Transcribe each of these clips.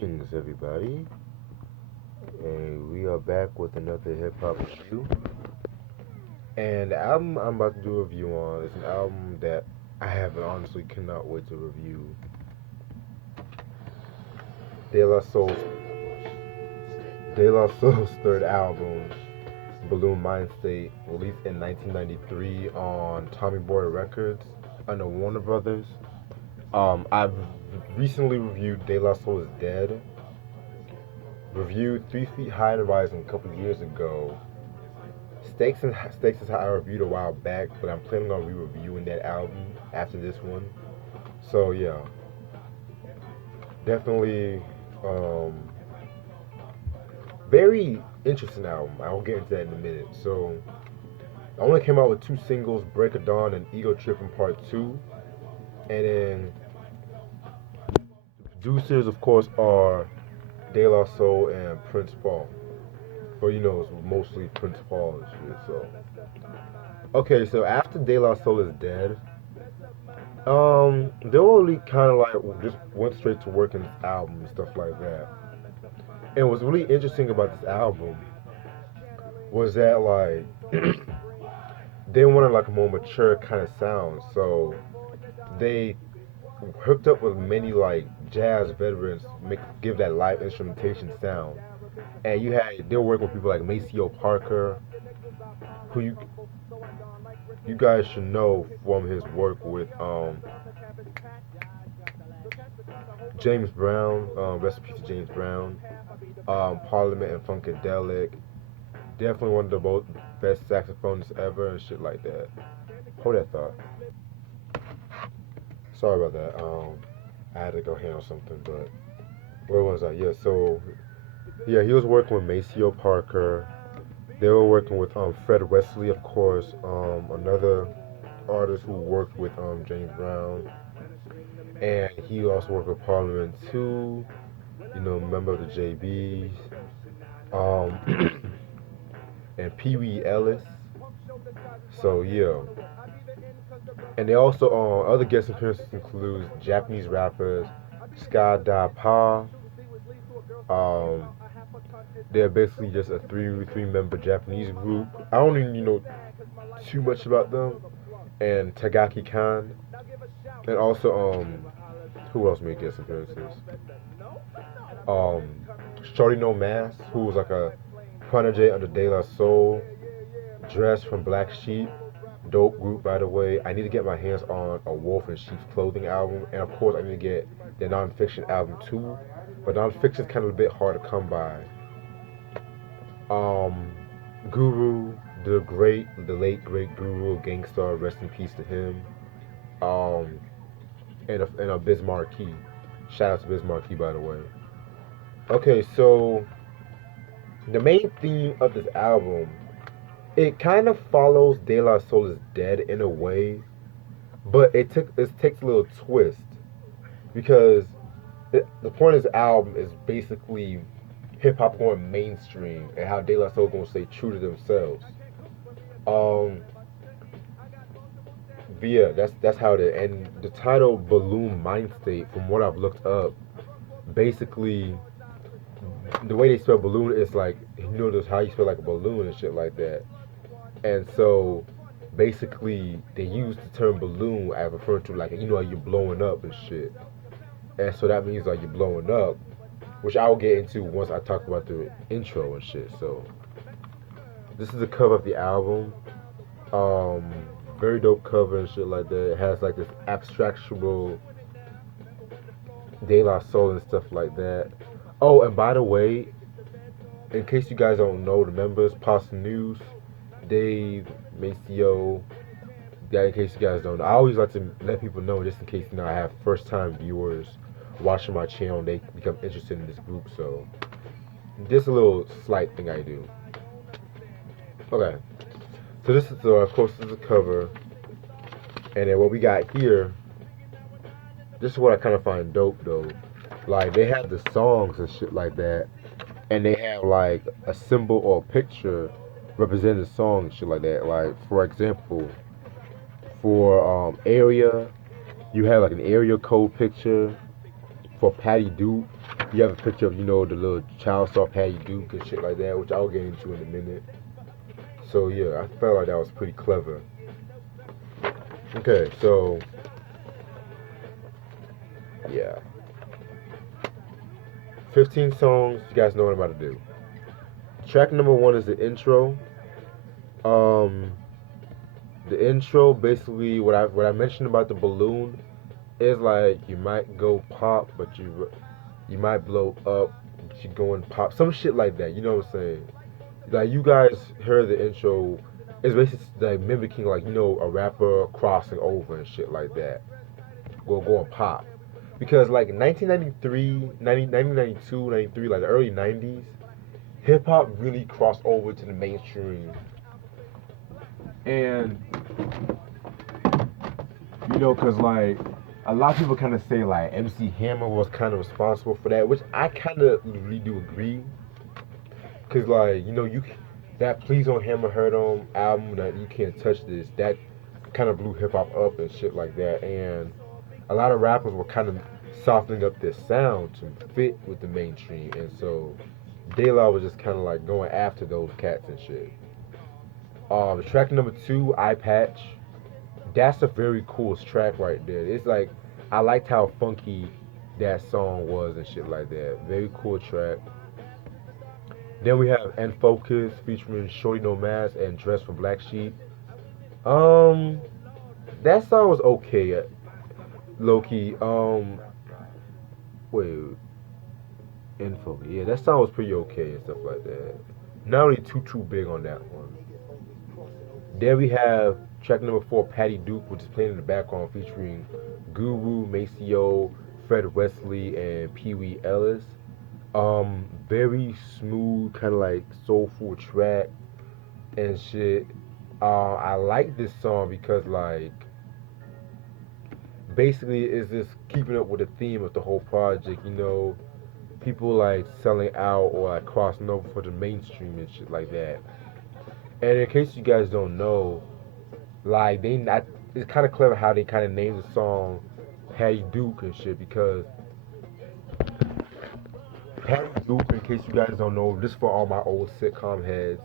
Greetings, everybody, and we are back with another hip hop review. And the album I'm about to do a review on is an album that I have honestly cannot wait to review. De La Soul's De La Soul's third album, Buhloone Mindstate, released in 1993 on Tommy Boy Records under Warner Brothers. I've recently reviewed De La Soul is Dead, reviewed 3 Feet High and Rising a couple years ago. Stakes is how I reviewed a while back, but I'm planning on re-reviewing that album after this one. So yeah, definitely very interesting album. I'll get into that in a minute. So I only came out with 2 singles, Break of Dawn and Ego Tripping Part 2. And then producers of course are De La Soul and Prince Paul. But it's mostly Prince Paul and shit, so. Okay, so after De La Soul is Dead, they really kind of like just went straight to work in this album and stuff like that. And what's really interesting about this album was that like they wanted like a more mature kind of sound, so they hooked up with many like jazz veterans, give that live instrumentation sound. And they were working with people like Maceo Parker, who you guys should know from his work with James Brown, rest in peace to James Brown, Parliament and Funkadelic. Definitely one of the best saxophonists ever and shit like that. Hold that thought. Sorry about that. I had to go handle something, but where was I? Yeah, so yeah, he was working with Maceo Parker. They were working with Fred Wesley, of course, another artist who worked with James Brown, and he also worked with Parliament too. Member of the JBs, and Pee Wee Ellis. So yeah, and they also other guest appearances include Japanese rappers Ska Da Pa. Um, they're basically just a three member Japanese group. I don't even know too much about them. And Tagaki Khan, and also who else made guest appearances? Um, Shorty No Mask, who was like a protege under De La Soul. Dress from Black Sheep, dope group by the way. I need to get my hands on a Wolf in Sheep's Clothing album, and of course I need to get their nonfiction album too. But nonfiction is kind of a bit hard to come by. Um, Guru, the late great Guru, Gangstar, rest in peace to him. Um, and a Biz Markie. Shout out to Biz Markie by the way. Okay, so the main theme of this album, it kind of follows De La Soul is Dead in a way, but it takes a little twist because the point of this album is basically hip hop going mainstream and how De La Soul gonna stay true to themselves. Um, but yeah, that's how it is. And the title Buhloone Mindstate, from what I've looked up, basically the way they spell balloon is like just how you spell like a balloon and shit like that. And so basically they use the term balloon as referring to like you're blowing up and shit. And so that means like you're blowing up, which I'll get into once I talk about the intro and shit. So this is the cover of the album. Um, Very dope cover and shit like that. It has like this abstractual De La Soul and stuff like that. Oh, and by the way, in case you guys don't know, the members, Pasta News, Dave, Maceo, yeah, in case you guys don't know, I always like to let people know just in case I have first time viewers watching my channel and they become interested in this group. So just a little slight thing I do. Okay, so this is of course this is a cover, and then what we got here. This is what I kind of find dope though. Like they have the songs and shit like that, and they have like a symbol or a picture representing the song and shit like that. Like for example, for area, you have like an area code picture. For Patty Duke, You have a picture of, the little child star Patty Duke and shit like that, which I'll get into in a minute. So yeah, I felt like that was pretty clever. Okay, so yeah, 15 songs. You guys know what I'm about to do. Track number one is the intro. Um, the intro basically what I mentioned about the balloon is like you might go pop, but you might blow up, but you going pop, some shit like that. You know what I'm saying? Like you guys heard the intro. It's basically like mimicking like a rapper crossing over and shit like that. Going pop. Because like 1993, 1992, 93, like the early 90s, hip hop really crossed over to the mainstream. And cause like a lot of people kind of say like MC Hammer was kind of responsible for that, which I kind of really do agree. Cause like that Please Don't Hammer Heard album, that You Can't Touch This, that kind of blew hip hop up and shit like that. And a lot of rappers were kind of softening up their sound to fit with the mainstream, and so De La was just kind of like going after those cats and shit. Track number two, Eye Patch. That's a very cool track right there. It's like I liked how funky that song was and shit like that. Very cool track. Then we have And Focus featuring Shorty No Mask and Dress from Black Sheep. Um, that song was okay, low key. Wait, Info. Yeah, that song was pretty okay and stuff like that. Not really too big on that one. Then we have track number four, Patty Duke, which is playing in the background featuring Guru, Maceo, Fred Wesley, and Pee Wee Ellis. Very smooth, kind of like soulful track and shit. I like this song because like basically it's just keeping up with the theme of the whole project. People like selling out or like crossing over for the mainstream and shit like that. And in case you guys don't know, like it's kind of clever how they kind of named the song Patty Duke and shit because Patty Duke, in case you guys don't know, this for all my old sitcom heads,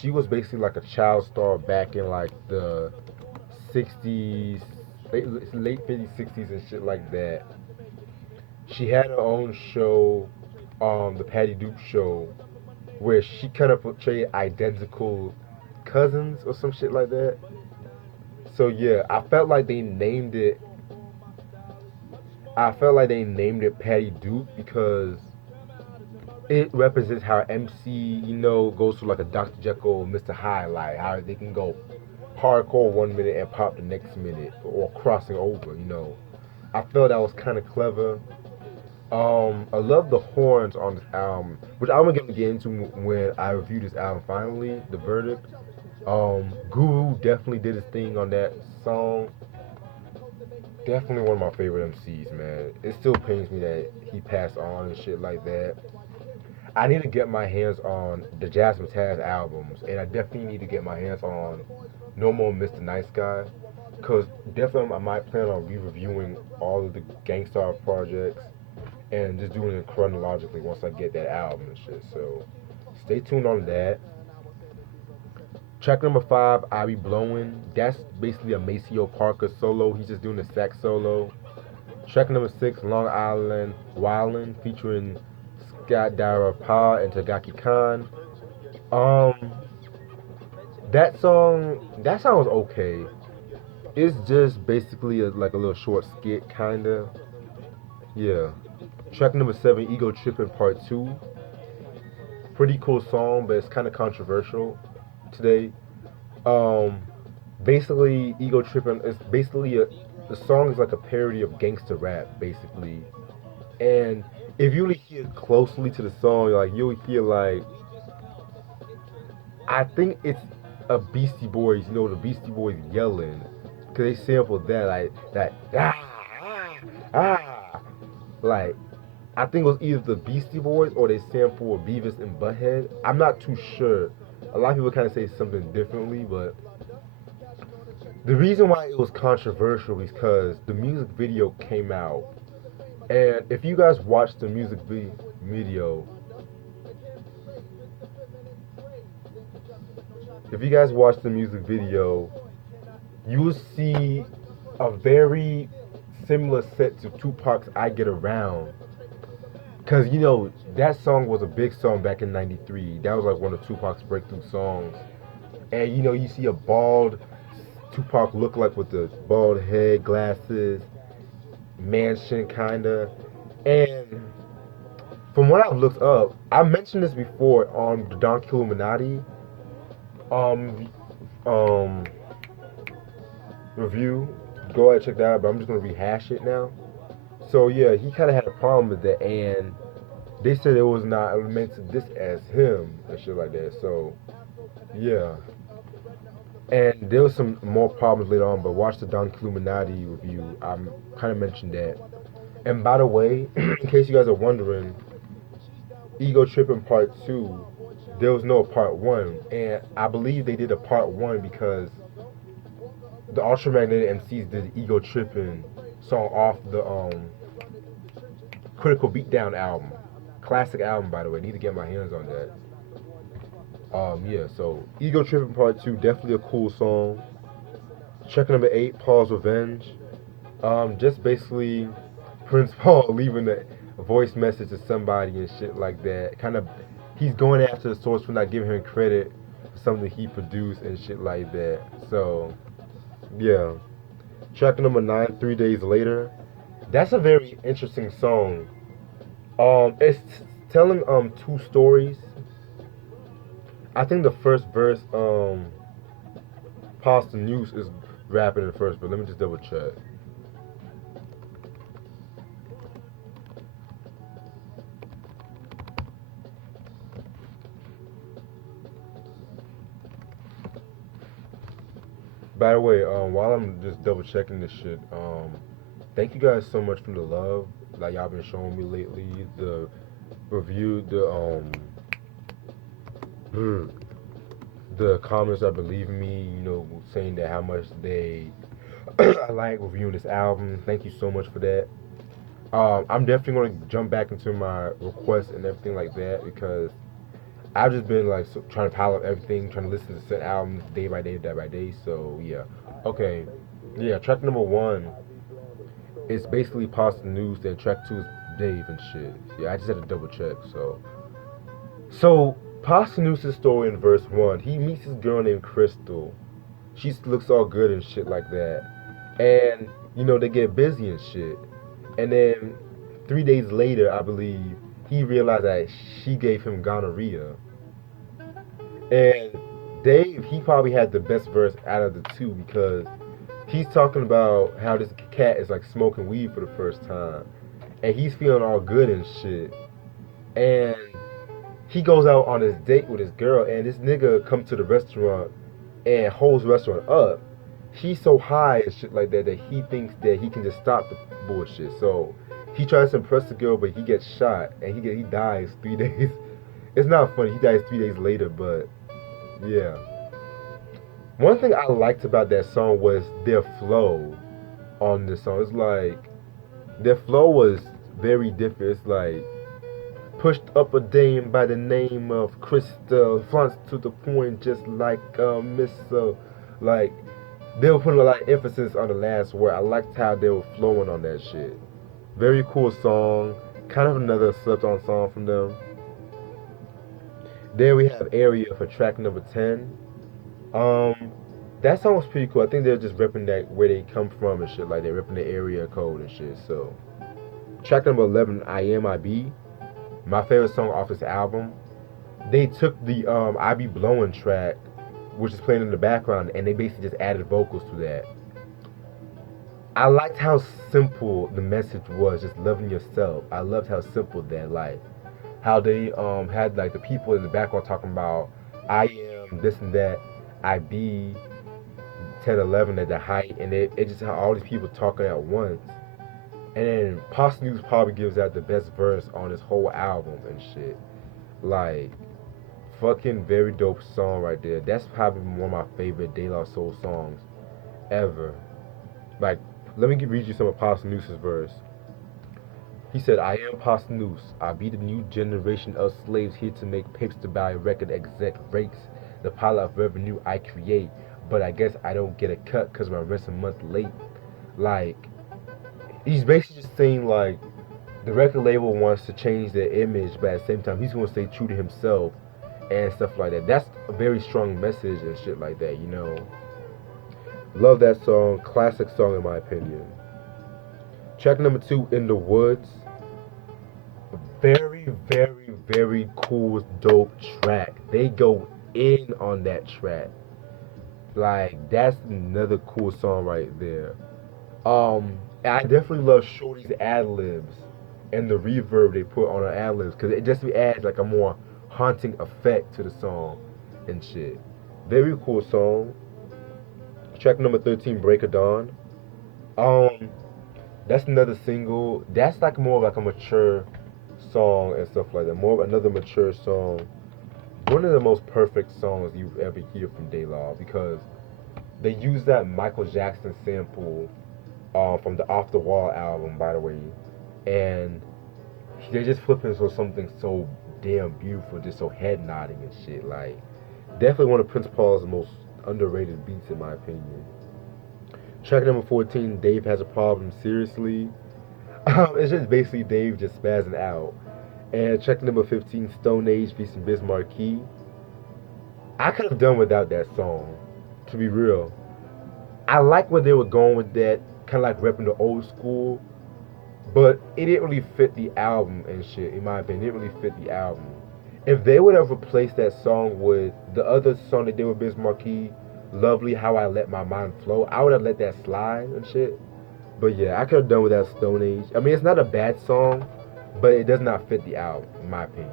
she was basically like a child star back in like the 60s, late 50s, 60s and shit like that. She had her own show, the Patty Duke Show, where she kind of portrayed identical cousins or some shit like that. So yeah, I felt like they named it Patty Duke because it represents how MC, goes through like a Dr. Jekyll, Mr. Hyde, like how they can go hardcore one minute and pop the next minute or crossing over. I felt that was kind of clever. I love the horns on this album, which I'm gonna get into when I review this album finally, the verdict. Guru definitely did his thing on that song. Definitely one of my favorite MCs, man. It still pains me that he passed on and shit like that. I need to get my hands on the Jasmine Taz albums, and I definitely need to get my hands on No More Mr. Nice Guy, because definitely I might plan on re-reviewing all of the Gangstar projects and just doing it chronologically once I get that album and shit. So stay tuned on that. Track number five, I Be Blowing. That's basically a Maceo Parker solo. He's just doing the sax solo. Track number six, Long Island Wildin', featuring Scott Dara Pa and Tagaki Khan. Um, that song was okay. It's just basically like a little short skit, kinda. Yeah. Track number seven, Ego Trippin' Part Two. Pretty cool song, but it's kind of controversial today. Um, basically, Ego Trippin' is basically the song is like a parody of gangster rap, basically. And if you really hear closely to the song, like you'll hear like I think it's a Beastie Boys, the Beastie Boys yelling, cause they sampled that like that ah. Like I think it was either the Beastie Boys or they sampled Beavis and Butthead. I'm not too sure. A lot of people kind of say something differently, but the reason why it was controversial is because the music video came out And if you guys watch the music video, if you guys watch the music video, you will see a very similar set to Tupac's "I Get Around." Cause that song was a big song back in '93. That was like one of Tupac's breakthrough songs. And you see a bald Tupac look like with the bald head, glasses, mansion kinda. And from what I've looked up, I mentioned this before on the Don Illuminati um um review. Go ahead and check that out, but I'm just gonna rehash it now. So yeah, he kinda had a problem with that, and they said it was not meant to this as him and shit like that. So yeah. And there was some more problems later on, but watch the Don Illuminati review. I kind of mentioned that. And by the way, in case you guys are wondering, Ego Tripping Part 2, there was no Part 1. And I believe they did a Part 1 because the Ultramagnetic MCs did Ego Tripping song off the Critical Beatdown album. Classic album, by the way. Need to get my hands on that. Yeah, so Ego Tripping Part 2, definitely a cool song. Track number 8, Paul's Revenge. Just basically Prince Paul leaving a voice message to somebody and shit like that. Kind of, he's going after the source for not giving him credit for something he produced and shit like that. So, yeah. Track number 9, 3 Days Later. That's a very interesting song. It's telling two stories. I think the first verse, Pastor News is rapping in the first, but let me just double check. By the way, while I'm just double checking this shit, thank you guys so much for the love like y'all been showing me lately. The review, the comments that believe in me, saying that how much they I like reviewing this album. Thank you so much for that. I'm definitely gonna jump back into my requests and everything like that because I've just been like trying to pile up everything, trying to listen to set albums day by day, day by day. So yeah, okay, yeah. Track number 1 is basically Pasta News. Then track 2 is Dave and shit. Yeah, I just had to double check. So Pasta News' story in verse 1. He meets this girl named Crystal. She looks all good and shit like that, and they get busy and shit. And then 3 days later, I believe he realized that she gave him gonorrhea. And Dave, he probably had the best verse out of the two because he's talking about how this cat is like smoking weed for the first time. And he's feeling all good and shit. And he goes out on his date with his girl, and this nigga comes to the restaurant and holds the restaurant up. He's so high and shit like that that he thinks that he can just stop the bullshit. So he tries to impress the girl, but he gets shot and he dies 3 days. It's not funny. He dies 3 days later, but yeah. One thing I liked about that song was their flow on this song. It's like their flow was very different. It's like pushed up a dame by the name of Crystal, fronts to the point just like a missile. Like they were putting a lot of emphasis on the last word. I liked how they were flowing on that shit. Very cool song. Kind of another slept-on song from them. Then we have Area for track number 10. That song was pretty cool. I think they're just repping that where they come from and shit. Like they're repping the area code and shit. So track number 11, I Am I Be. My favorite song off this album. They took the I Be Blowing track, which is playing in the background, and they basically just added vocals to that. I liked how simple the message was, just loving yourself. I loved how simple that, like, how they had like the people in the background talking about I am this and that, I be 10, 11 at the height, and it just had all these people talking at once. And then Post News probably gives out the best verse on this whole album and shit. Like, fucking very dope song right there. That's probably one of my favorite De La Soul songs ever. Like, let me read you some of Post News' verse. He said, I am Posthumous. I be the new generation of slaves here to make papes to buy record exec rates, the pile of revenue I create. But I guess I don't get a cut because my rent's a month late. Like, he's basically just saying, like, the record label wants to change their image, but at the same time, he's going to stay true to himself and stuff like that. That's a very strong message and shit like that, you know. Love that song. Classic song, in my opinion. Track number two, In the Woods. Very, very, very cool, dope track. They go in on that track. Like, that's another cool song right there. I definitely love Shorty's ad libs and the reverb they put on her ad libs because it just adds like a more haunting effect to the song and shit. Very cool song. Track number 13, Break of Dawn. Um, that's another single. That's like more like a mature song and stuff like that. More of another mature song. One of the most perfect songs you ever hear from De La because they use that Michael Jackson sample from the Off the Wall album, by the way, and they're just flipping to something so damn beautiful, just so head nodding and shit. Like, definitely one of Prince Paul's most underrated beats, in my opinion. Track number 14, Dave Has a Problem, Seriously. It's just basically Dave just spazzing out. And track number 15, Stone Age featuring Biz Marquee. I could have done without that song, to be real. I like where they were going with that, kind of like repping the old school, but it didn't really fit the album and shit, in my opinion. It didn't really fit the album. If they would have replaced that song with the other song they did with Biz Marquee, Lovely How I Let My Mind Flow, I would have let that slide and shit. But yeah, I could have done without Stone Age. I mean, it's not a bad song, but it does not fit the album, in my opinion.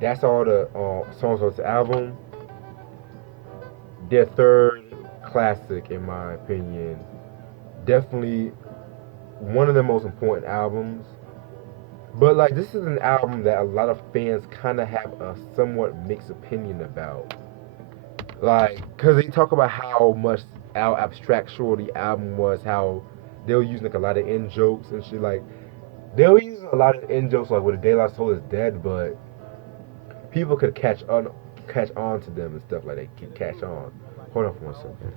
That's all the songs on the album. Their third classic, in my opinion. Definitely one of the most important albums. But like, this is an album that a lot of fans kind of have a somewhat mixed opinion about. Like, cause they talk about how much how abstractual the album was, how they were using like a lot of in jokes and shit. Like, they were using a lot of in jokes, like with the De La Soul is dead, but people could catch on to them and stuff like that. Could catch on. Hold on for 1 second.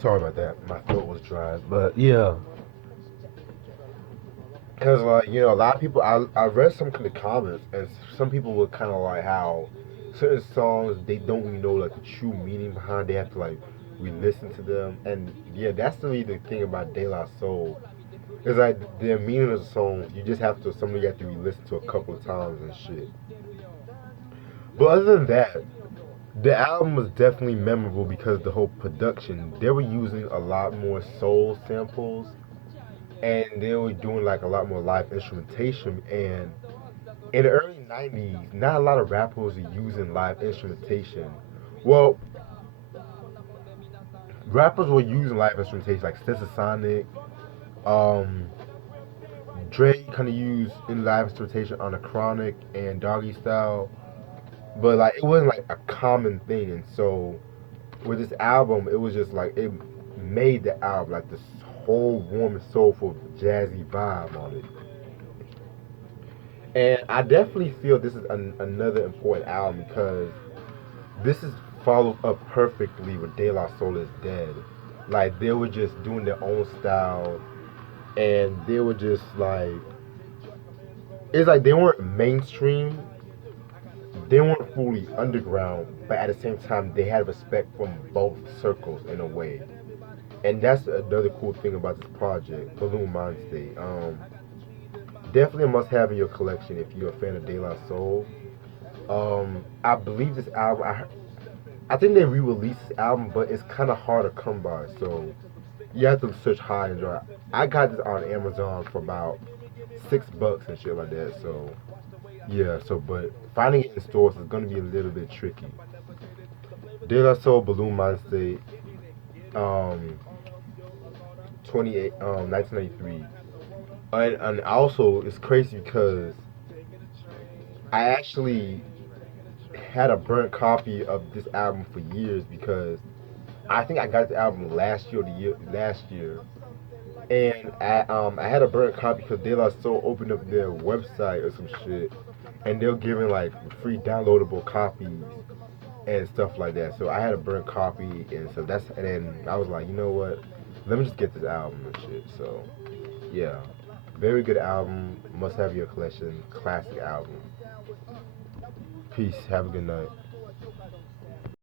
Sorry about that. My throat was dry, but yeah. Cause like, you know, a lot of people I read some of the comments and some people were kind of like how certain songs they don't really know like the true meaning behind. They have to like re-listen to them, and yeah, that's really the thing about De La Soul. It's like the meaning of the song. You just have to somebody you have to re-listen to a couple of times and shit. But other than that, the album was definitely memorable because the whole production they were using a lot more soul samples and they were doing like a lot more live instrumentation. And in the early 90s, not a lot of rappers were using live instrumentation. Well, rappers were using live instrumentation like Sonic, um, Dre kind of used in live instrumentation on a Chronic and Doggy Style, but like it wasn't like a common thing. And so with this album, it was just like it made the album like this whole warm and soulful jazzy vibe on it. And I definitely feel this is another important album because this is followed up perfectly with De La Soul is Dead. Like they were just doing their own style, and they were just like it's like they weren't mainstream, they weren't fully underground, but at the same time they had respect from both circles in a way. And that's another cool thing about this project, Buhloone Mindstate. Definitely a must-have in your collection if you're a fan of De La Soul. I believe this album. I think they re-released this album, but it's kind of hard to come by. So You have to search high and dry. I got this on Amazon for about $6 and shit like that. So yeah, so but finding it in stores is gonna be a little bit tricky. De La Soul Buhloone Mindstate, um, 28, 1993, and also it's crazy because I actually had a burnt copy of this album for years because I think I got the album last year or the year last year, and I had a burnt copy because De La Soul opened up their website or some shit, and they're giving like free downloadable copies and stuff like that. So I had a burnt copy, and so and then I was like, you know what? Let me just get this album and shit. So yeah, very good album. Must have your collection. Classic album. Peace. Have a good night.